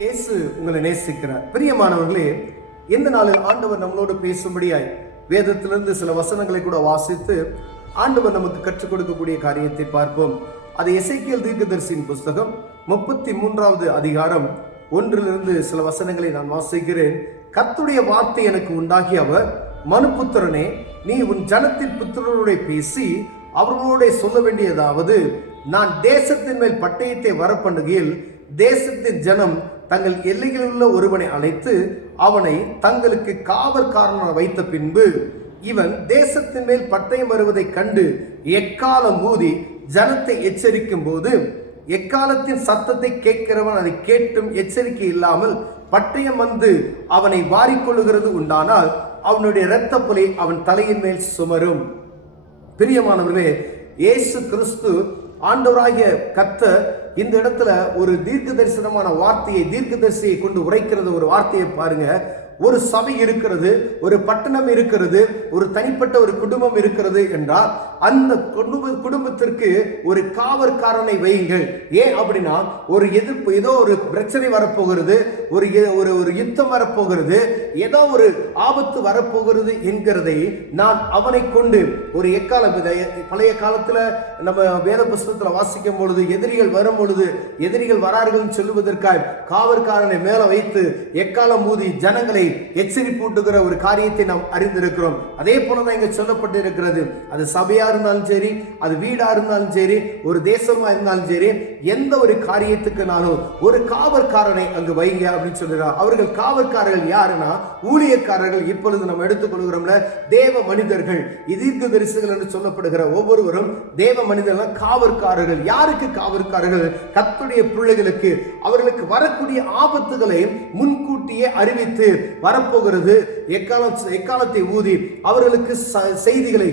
இயேசு உங்களை நேசிக்கிறார். பிரியமானவர்களே, இந்த நாளில் ஆண்டவர் நம்மளோடு பேசும்படியாய் வேதத்திலிருந்து சில வசனங்களை கூட வாசித்து ஆண்டவர் நமக்கு கற்றுக் கொடுக்கக்கூடிய காரியத்தை பார்ப்போம். அது எசேக்கியேல் தீர்க்கதரிசியின் புஸ்தகம் 33வது அதிகாரம் 1 சில வசனங்களை நான் வாசிக்கிறேன். கர்த்தருடைய வார்த்தை எனக்கு உண்டாகி அவர், மனுபுத்திரனே, நீ உன் ஜனத்தின் புத்திரரோட பேசி அவர்களோட சொல்ல வேண்டியதாவது, நான் தேசத்தின் மேல் பட்டயத்தை வரப்பண்ணுகையில் தேசத்தின் ஜனம் தங்கள் எல்லைகளில் உள்ள ஒருவனை அழைத்து அவனை தங்களுக்கு காவற்காரனாக வைத்த பின்பு இவன் தேசத்தின் மேல் பட்டயம் வருவதை கண்டு எக்காலம் ஊதி ஜனத்தை எச்சரிக்கும் போது, எக்காலத்தின் சத்தத்தை கேட்கிறவன் அதை கேட்டும் எச்சரிக்கை இல்லாமல் பட்டயம் வந்து அவனை வாரிக்கொள்ளுகிறது உண்டானால் அவனுடைய இரத்த பழி அவன் தலையின் மேல் சுமரும். பிரியமானவர்களே, இயேசு கிறிஸ்து ஆண்டவராகிய கர்த்தர் இந்த இடத்துல ஒரு தீர்க்க தரிசனமான வார்த்தையை, தீர்க்கதரிசியை கொண்டு உரைக்கிறது. ஒரு வார்த்தையை பாருங்க. ஒரு சபை இருக்கிறது, ஒரு பட்டணம் இருக்கிறது, ஒரு தனிப்பட்ட ஒரு குடும்பம் இருக்கிறது என்றால் அந்த குடும்பத்திற்கு ஒரு காவற்காரனை வையுங்கள். ஏன் அப்படின்னா, ஒரு எதிர்ப்பு, ஏதோ ஒரு பிரச்சனை வரப்போகிறது, ஒரு யுத்தம் வரப்போகிறது, ஏதோ ஒரு ஆபத்து வரப்போகிறது என்கிறதை நான் அவனை கொண்டு ஒரு எக்காலம், பழைய காலத்துல நம்ம வேத புஸ்தகத்துல வாசிக்கும் பொழுது எதிரிகள் வரும் பொழுது, எதிரிகள் வரார்கள் சொல்லுவதற்காக காவற்காரனை மேல வைத்து எக்காலம் ஊதி ஜனங்களை எச்சரிப்பூட்டுகிற ஒரு காரியத்தை நாம் அறிந்திருக்கிறோம். அதே போலதான் இங்க சொல்லப்பட்டு இருக்கிறது. அது சபையா இருந்தாலும் சரி, அது வீடா இருந்தாலும் சரி, ஒரு தேசமா இருந்தாலும் சரி, எந்த ஒரு காரியத்துக்குனாலும் ஒரு காவற்காரனை அங்கு வைங்க அப்படின்னு சொல்றார். அவர்கள் காவற்காரர்கள் யாருன்னா ஊழியக்காரர்கள். இப்பொழுது நம்ம எடுத்துக்கொள்கிறோம்ல, தேவ மனிதர்கள், தீர்க்க தரிசிகள் என்று சொல்லப்படுகிற ஒவ்வொருவரும் தேவ மனிதர்கள், காவற்காரர்கள். யாருக்கு காவற்காரர்கள்? கர்த்தருடைய பிள்ளைகளுக்கு. அவர்களுக்கு வரக்கூடிய ஆபத்துகளை முன்கூட்டியே அறிவித்து வரப்போகிறது எக்காலத்தை ஊதி அவர்களுக்கு செய்திகளை,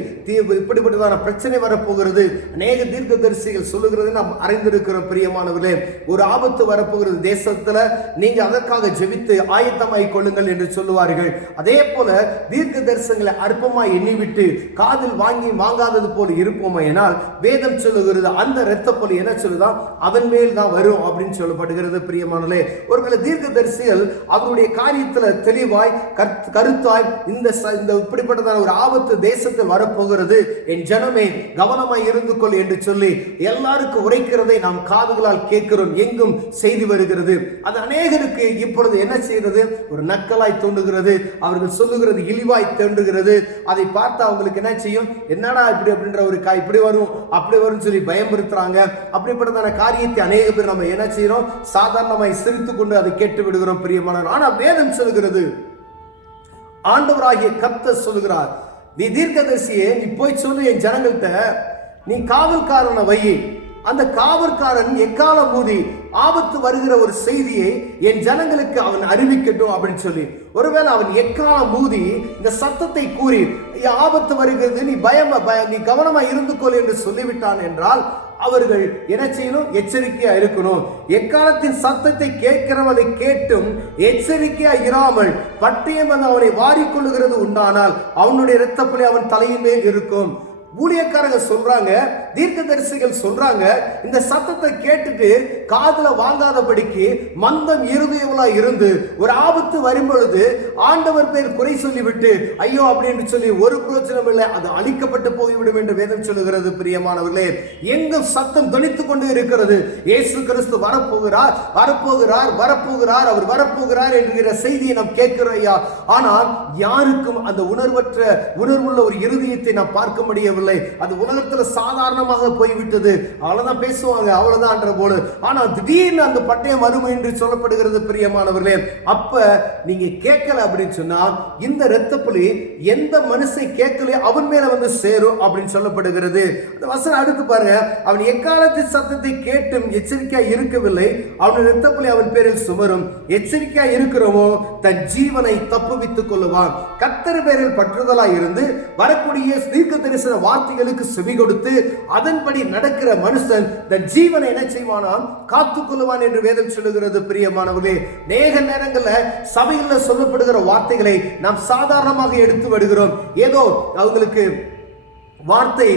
இப்படிப்பட்டதான பிரச்சனை வரப்போகிறது அநேக தீர்க்கதரிசிகள் சொல்லுகிறது நாம் அறிந்திருக்கிறோம். பிரியமானவர்களே, ஒரு ஆபத்து வரப்போகிறது தேசத்துல, நீங்க அதற்காக ஜெபித்து ஆயத்தமாய் கொள்ளுங்கள் என்று சொல்லுவார்கள். அதே போல தீர்க்க தரிசனங்களை அற்பமாய் எண்ணிவிட்டு காதில் வாங்காதது போல இருப்போமையினால் வேதம் சொல்லுகிறது அந்த இரத்த பழி என்ன சொல்லுதான் அவன் மேல் தான் வரும் அப்படின்னு சொல்லப்படுகிறது. பிரியமானவர்களே, ஒருவேளை தீர்க்க தரிசிகள் அவருடைய காரியத்துல தெளிவாய் கருத்தாய் இந்த இப்படிப்பட்டதான ஒரு ஆபத்து தேசத்தில் வரப்போகிறது, என் ஜனமே கவனமாய் இருந்து கொள் என்று சொல்லி எல்லாருக்கும் உரைக்கிறதை நாம் காதுகளால் கேட்கிறோம். எங்கும் செய்தி வருகிறது. அது அநேகருக்கு இப்பொழுது என்ன செய்கிறது? ஒரு நக்கலாய் தோன்றுகிறது. அவர்கள் சொல்லுகிறது இழிவாய் தோன்றுகிறது. அதை பார்த்து அவங்களுக்கு என்ன செய்யும்? என்னடா இப்படி அப்படின்ற ஒரு இப்படி வரும் அப்படி வரும் சொல்லி பயமுறுத்துறாங்க. அப்படிப்பட்டதான காரியத்தை அநேக பேர் நம்ம என்ன செய்யறோம்? சாதாரணமாய் சிரித்துக் கொண்டு அதை கேட்டு விடுகிறோம். பிரியமான, ஆனா வேதம் சொல்லுகிறது, ஆண்டவராகிய கர்த்தர் சொல்லுகிறார், நீ தீர்க்கதரிசியே, நீ போய் சொல்லு என் ஜனங்கள்கிட்ட, நீ காவல்காரனை வை. அந்த காவற்காரன் எக்காலம் ஊதி ஆபத்து வருகிற ஒரு செய்தியை என் ஜனங்களுக்கு அவன் அறிவிக்கட்டும் அப்படின்னு சொல்லி. ஒருவேளை அவன் எக்காலம் ஊதி இந்த சத்தத்தை கூறி ஆபத்து வருகிறது, நீ கவனமா இருந்து கொள் என்று சொல்லிவிட்டான் என்றால் அவர்கள் என்ன செய்யணும்? எச்சரிக்கையா இருக்கணும். எக்காலத்தின் சத்தத்தை கேட்கிறவதை கேட்டும் எச்சரிக்கையா இராமல் பட்டயம் அவனை வாரிக்கொள்ளுகிறது உண்டானால் அவனுடைய இரத்த பழி அவன் தலையின் மேல் இருக்கும். ஊழியக்காரங்க சொல்றாங்க, தீர்க்கதரிசிகள் சொல்றாங்க, இந்த சத்தத்தை கேட்டுட்டு காதுல வாங்காதபடிக்கு மந்தம் இருதயங்களா இருந்து ஒரு ஆபத்து வரும் பொழுது ஆண்டவர் பேர் குறை சொல்லிவிட்டு ஐயோ அப்படின்னு சொல்லி ஒரு பிரயோஜனம் இல்லை, அது அழிக்கப்பட்டு போய்விடும் என்று வேதம் சொல்லுகிறது. பிரியமானவர்களே, எங்கும் சத்தம் தொனித்துக் கொண்டு இருக்கிறது. இயேசு கிறிஸ்து வரப்போகிறார், வரப்போகிறார், வரப்போகிறார், அவர் வரப்போகிறார் என்கிற செய்தியை நாம் கேட்கிறோம் ஐயா. ஆனால் யாருக்கும் அந்த உணர்வுள்ள ஒரு இருதயத்தை நாம் பார்க்க முடியவில்லை. அது உலகத்துல சாதாரணமாக போய்விட்டது. அவ்வளவுதான் பேசுவாங்க, அவ்வளவுதான் போல. ஆனால் திடீர்னு அந்த பட்டயம் வரும் என்று சொல்லப்படுகிறது. பிரியமானவர்களே, அப்ப நீங்க கேட்கல அப்படின்னு சொன்னா இந்த இரத்த பழி எந்த மனுஷன் கேட்கல அவன் மேல வந்து சேரும் அப்படின்னு சொல்லப்படுகிறது. அந்த வசனம் அடுத்து பாருங்க, அவன் எக்காலத்தின் சத்தத்தை கேட்டும் எச்சரிக்கையா இருக்கவில்லை, அவன் இரத்த பழி அவன் பேரில் சுமரும். எச்சரிக்கையா இருக்கிறவோ தன் ஜீவனை தப்புவித்துக் கொள்ளுவான். கர்த்தர் பேரில் பற்றுதலாய் இருந்து வரக்கூடிய தீர்க்க தரிசன வார்த்தைகளுக்கு செவி கொடுத்து அதன்படி நடக்கிற மனுஷன் தன் ஜீவனை என்ன செய்வானாம்? காத்துக் கொள்ளுவான் என்று வேதம் சொல்லுகிறது. பிரியமானவர்களே, நேக நேரங்களில் சபையில் சொல்லப்படுகிற வார்த்தைகளை நாம் சாதாரணமாக எடுத்து வருகிறோம். ஏதோ அவங்களுக்கு வார்த்தை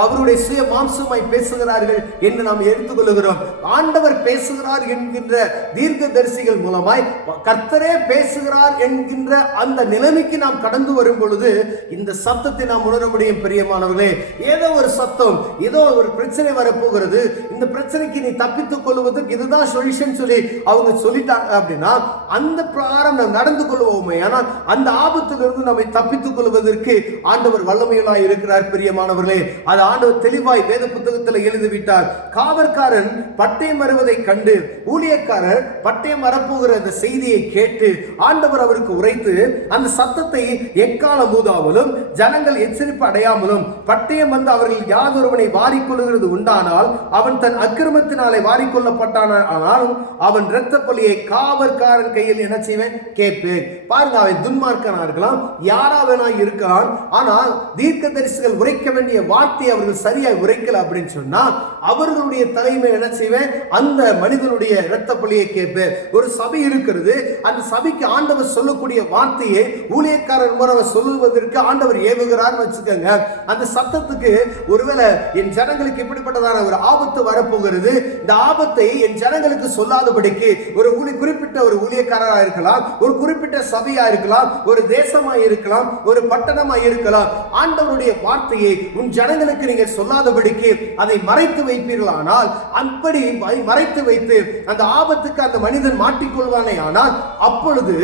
அவருடைய சுய மாம்சமாய் பேசுகிறார்கள் என்று நாம் எடுத்துக்கொள்கிறோம். ஆண்டவர் பேசுகிறார் என்கின்ற தீர்க்கதரிசிகள் மூலமாய் கர்த்தரே பேசுகிறார் என்கின்ற அந்த நிலைமைக்கு நாம் கடந்து வரும் பொழுது இந்த சத்தத்தை நாம் உணர முடியும். பிரியமானவர்களே, ஏதோ ஒரு சத்தம், ஏதோ ஒரு பிரச்சனை வரப்போகிறது, இந்த பிரச்சனைக்கு நீ தப்பித்துக் கொள்வதற்கு இதுதான் சொல்யூஷன் சொல்லி அவங்க சொல்லிட்டாங்க அப்படின்னா அந்த பிரகாரம் நாம் நடந்து கொள்வோமே. ஆனால் அந்த ஆபத்திலிருந்து நம்மை தப்பித்துக் கொள்வதற்கு ஆண்டவர் வல்லமையுள்ளாய் இருக்கிறார். பிரியமானவர்களே, அது ஆண்டவர் தெளிவாய் வேத புத்தகத்தில் எழுதிவிட்டார். காவற்காரன் பட்டயம் வருவதை கண்டு ஊழியக்காரர் பட்டயம் வரப்போகிற அந்த செய்தியை கேட்டு ஆண்டவர் அவருக்கு உரைத்து அந்த சத்தத்தை எக்கால மூதாமலும் ஜனங்கள் எச்சரிப்பு அடையாமலும் பட்டயம் வந்து அவர்கள் யாதொருவனை வாரிக்கொள்கிறது உண்டானால் அவன் தன் அக்கிரமத்தினாலே வாரிக்கொள்ளப்பட்டானாலும் அவன் இரத்த பலியை காவற்காரன் கையில் என்ன செய்வேன் கேட்பேன். பாருங்க, அவன் துன்மார்க்கனா இருக்கலாம், யாராவனா இருக்கலாம், ஆனால் தீர்க்கதரிசிகள் உரைக்க வேண்டிய வார்த்தையை அவர்கள் சரியாய் உரைக்கல அப்படின்னு சொன்னா அவர்களுடைய தலைமை என்ன செய்வேன், அந்த மனிதனுடைய இரத்த பலியை கேட்பேன். ஒரு சபை இருக்கிறது, அந்த சபைக்கு ஆண்டவர் சொல்லக்கூடிய வார்த்தையை ஊழியக்காரர் மூலம் சொல்லுவதற்கு ஆண்டவர் ஏவுகிறார் வச்சுக்கோங்க. அந்த சத்தத்துக்கு ஒருவேளை என் ஜனங்களுக்கு இப்படிப்பட்டதான ஒரு ஆபத்து வரப்போகிறது, இந்த ஆபத்தை என் ஜனங்களுக்கு சொல்லாதபடிக்கு ஒரு குறிப்பிட்ட ஒரு ஊழியக்காரராக இருக்கலாம், ஒரு குறிப்பிட்ட சபையா இருக்கலாம், ஒரு தேசமா இருக்கலாம், ஒரு பட்டணமா இருக்கலாம், ஆண்டவருடைய வார்த்தையை உன் ஜனங்களுக்கு நீங்கள் சொல்லாதபடிக்கு அதை மறைத்து வைப்பீர்களானால், அப்படி மறைத்து வைத்து அந்த ஆபத்துக்கு அந்த மனிதன் மாட்டிக்கொள்வானே ஆனால் அப்பொழுது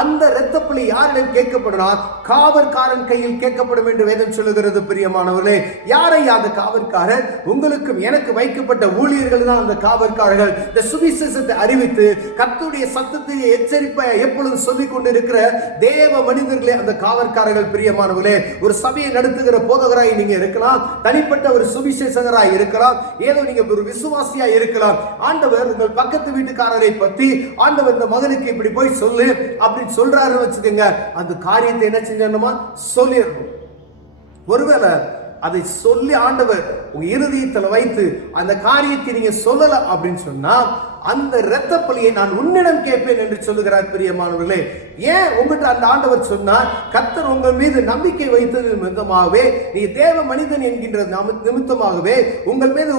அந்த இரத்த பலி யாரிடம் கேட்கப்படும்னா காவற்காரன் கையில் கேட்கப்படும் என்று வேதம் சொல்லுகிறது. பிரியமானவர்களே, யாரையா அந்த காவற்காரன்? உங்களுக்கும் எனக்கு வைக்கப்பட்ட ஊழியர்கள் தான் அந்த காவற்காரர்கள். இந்த சுவிசேஷத்தை அறிவித்து கர்த்தருடைய சத்தத்தை எச்சரிப்பை எப்பொழுதும் சொல்லிக் கொண்டிருக்கிற தேவ மனிதர்களே அந்த காவற்காரர்கள். பிரியமானவர்களே, ஒரு சபையை நடத்துகிற போதகராய் நீங்க இருக்கலாம், தனிப்பட்ட ஒரு சுவிசேஷகராய் இருக்கலாம், ஏதோ நீங்க ஒரு விசுவாசியா இருக்கலாம். ஆண்டவர் உங்கள் பக்கத்து வீட்டுக்காரரை பத்தி ஆண்டவர் இந்த மகனுக்கு இப்படி போய் சொல்லு அப்படின்னு சொல்றாரு வச்சுக்கோங்க, அந்த காரியத்தை என்ன செஞ்சணுமா சொல்லிடணும். ஒருவேளை அதை சொல்லி ஆண்டவர் உங்க இருதயத்தில் வைத்து அந்த காரியத்தை நீங்க சொல்லல அப்படின்னு சொன்னா அந்த இரத்த பலியை நான் உன்னிடம் கேட்பேன் என்று சொல்லுகிறார். பிரியமானவர்களே, ஏன் உங்கள்கிட்ட அந்த ஆண்டவர் சொன்னார்? கர்த்தர் உங்கள் மீது நம்பிக்கை வைத்தது நிமித்தமாகவே, நீ தேவ மனிதன் என்கின்ற நிமித்தமாகவே உங்கள் மீது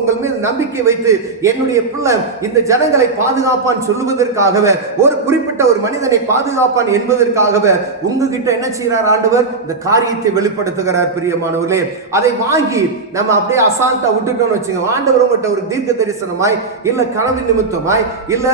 உங்கள் மீது நம்பிக்கை வைத்து என்னுடைய பிள்ளை இந்த ஜனங்களை பாதுகாப்பான் சொல்லுவதற்காகவே, ஒரு குறிப்பிட்ட ஒரு மனிதனை பாதுகாப்பான் என்பதற்காகவே உங்ககிட்ட என்ன செய்கிறார் ஆண்டவர்? இந்த காரியத்தை வெளிப்படுத்துகிறார். பிரியமானவர்களே, அதை வாங்கி நம்ம அப்படியே அசால்ட்டா விட்டுட்டோம்னு வச்சுக்கோங்க. ஆண்டவர் உங்கள்கிட்ட ஒரு தீர்க்க தரிசனமாய் இல்ல கனவு நிமித்தமாய் இல்ல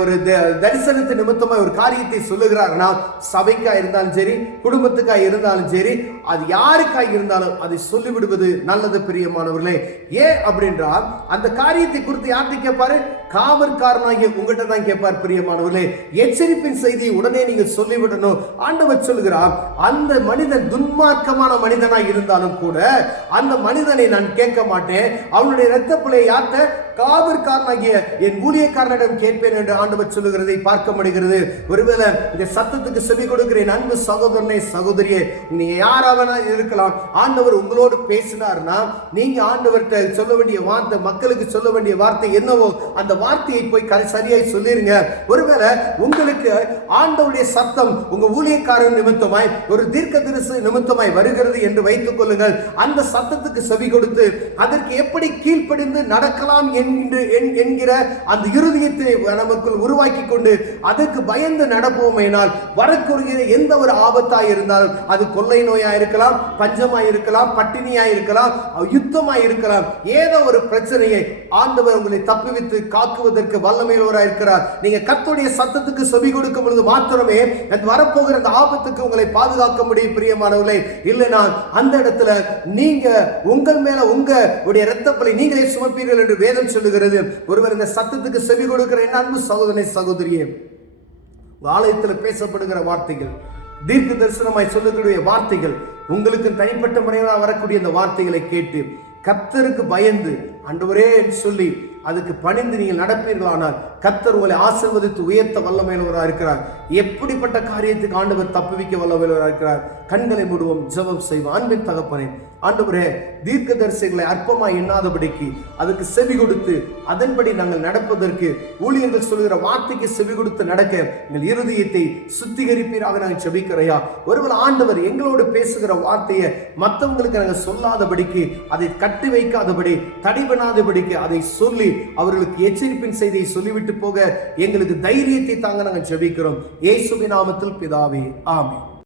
ஒரு தரிசனத்து நிமித்தமாய் ஒரு காரியத்தை சொல்லுகிறார்னா, சபைக்கா இருந்தாலும் சரி, குடும்பத்துக்கா இருந்தாலும் சரி, அது யாருக்காக இருந்தாலும் அதை சொல்லிவிடுவது நல்லது. பிரியமானவர்களே, ஏன் அப்படின்றா அந்த காரியத்தை குறித்து யார்கிட்ட கேட்பாரு? காவற்காரனாகிய உங்கள்கிட்ட தான் கேட்பார். பிரியமானவர்களே, எச்சரிப்பின் செய்தியை உடனே நீங்க சொல்லிவிடணும். ஆண்டவர் சொல்லுகிறார், அந்த மனிதன் துன்மார்க்கமான மனிதனாய் இருந்தாலும் கூட அந்த மனிதனை நான் கேட்க மாட்டேன், அவனுடைய இரத்த பலியை யார்கிட்ட? காவற்காரனாகிய என் ஊழியக்காரனிடம் கேட்பேன் என்று ஆண்டவர் சொல்லுகிறதை பார்க்க முடிகிறது. ஒருவேளை இந்த சத்தத்துக்கு செவி கொடுக்கிறேன் அன்பு சகோதரனே, சகோதரியே, நீங்க யாராவனா இருக்கலாம், ஆண்டவர் உங்களோடு பேசினார்னா நீங்க ஆண்டவர்கிட்ட சொல்ல வேண்டிய வார்த்தை, மக்களுக்கு சொல்ல வேண்டிய வார்த்தை என்னவோ அந்த வார்த்தையை போய் சரியாய் சொல்லிருங்க. ஒருவேளை உங்களுக்கு ஆண்டவருடைய சத்தம் உங்க ஊழியக்காரன் நிமித்தமாய் ஒரு தீர்க்கதரிசி நிமித்தமாய் வருகிறது என்று வைத்துக் கொள்ளுங்கள். அந்த சத்தத்துக்கு செவி கொடுத்து அதற்கு எப்படி கீழ்ப்படிந்து நடக்கலாம் என்கிற அந்த இருதயத்தை நமக்குள் உருவாக்கி கொண்டு அதற்கு பயந்து நடப்போமேனால் வரக்கூடிய எந்த ஒரு ஆபத்தாய் இருந்தாலும், அது கொள்ளை நோயா இருக்கலாம், பஞ்சமாய் இருக்கலாம், பட்டினியாய் இருக்கலாம், யுத்தமாய் இருக்கலாம், ஏதோ ஒரு பிரச்சனையை ஆண்டவர் உங்களை தப்புவித்து காக்குவதற்கு வல்லமையுள்ளவராய் இருக்கிறார். நீங்க கர்த்தருடைய சத்தத்துக்கு செவி கொடுக்கும் பொழுது மாத்திரமே வரப்போகிற அந்த ஆபத்துக்கு உங்களை பாதுகாக்க முடியும். பிரியமானவர்களே, இல்லைனா அந்த இடத்துல நீங்க உங்கள் மேல உங்களுடைய இரத்த பலி நீங்களே சுமப்பீர்கள் என்று வேதம் சொல்லுகிறது. ஒருவர் இந்த சத்தத்துக்கு செவி கொடுக்கிற என் அன்பு சகோதரனே, சகோதரியே, ஆலயத்தில் பேசப்படுகிற வார்த்தைகள், தீர்க்க தரிசனமாய் சொல்லக்கூடிய வார்த்தைகள், உங்களுக்கு தனிப்பட்ட முறையாக வரக்கூடிய இந்த வார்த்தைகளை கேட்டு கர்த்தருக்கு பயந்து ஆண்டவரே சொல்லி அதுக்கு பணிந்து நீங்கள் நடப்பீர்களானால் கர்த்தர் உங்களை ஆசீர்வதித்து உயர்த்த வல்லமையுள்ளவராக இருக்கிறார். எப்படிப்பட்ட காரியத்துக்கு ஆண்டவர் தப்புவிக்க வல்லமையுள்ளவராக இருக்கிறார். கண்களை மூடுவோம், ஜெபம் செய்வோம். அன்பின் தகப்பனே, ஆண்டவரே, தீர்க்கதரிசிகளை அற்பமாய் எண்ணாதபடிக்கு அதுக்கு செவி கொடுத்து அதன்படி நாங்கள் நடப்பதற்கு, ஊழியர்கள் சொல்கிற வார்த்தைக்கு செவி கொடுத்து நடக்க எங்கள் இருதயத்தை சுத்திகரிப்பீராக நாங்கள் ஜெபிக்கிறையா. ஒருவேளை ஆண்டவர் எங்களோடு பேசுகிற வார்த்தையை மற்றவங்களுக்கு நாங்கள் சொல்லாதபடிக்கு, அதை கட்டி வைக்காதபடி, தடைபடாதபடிக்கு அதை சொல்லி அவர்களுக்கு எச்சரிப்பின் செய்தியை சொல்லிவிட்டு போக எங்களுக்கு தைரியத்தை தாங்க நாங்கள் ஜெபிக்கிறோம். இயேசுவின் நாமத்தில் பிதாவே, ஆமென்.